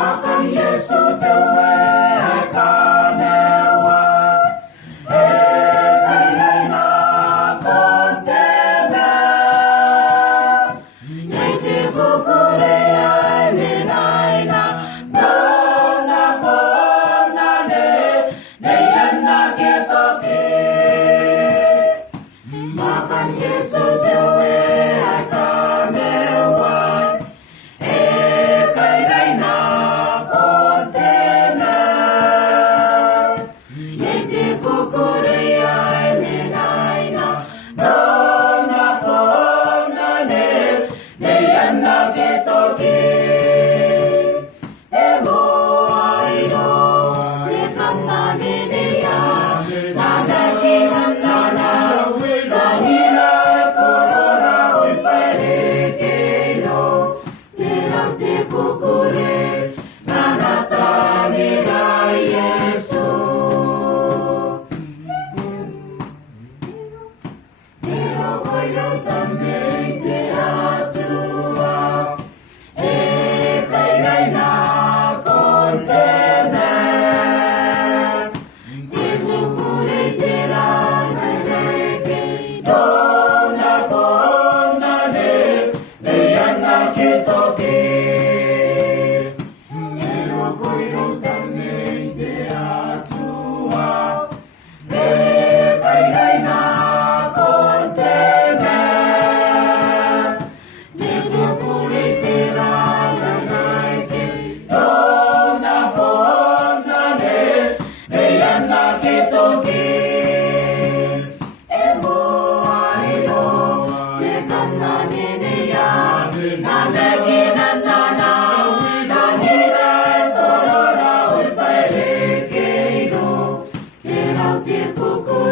Makan Yesu tewe kanewa e kai na kontena nei te kukure ai menai na na pona ne nei ana ke toki Makan Yesu tewe kanewa e kai na kontena nei te kukure ai menai na pona ne nei ana ke toki e moai ro te kanane ne ya nana ki nana Tahira korora oi pare keiro te rau te kukure nana tanira Yesu te rau koiro tamei te atua e kai raina kontena te kukure te rana reke dona pona ne nei ana ke toki e roko i rota nei te atua e kai raina kontena te kukure te rana reke dona pona ne nei ana ke toki e moai ro te kanane ne ya nana ki nana tahira korora oi pare keiro te rau te kukure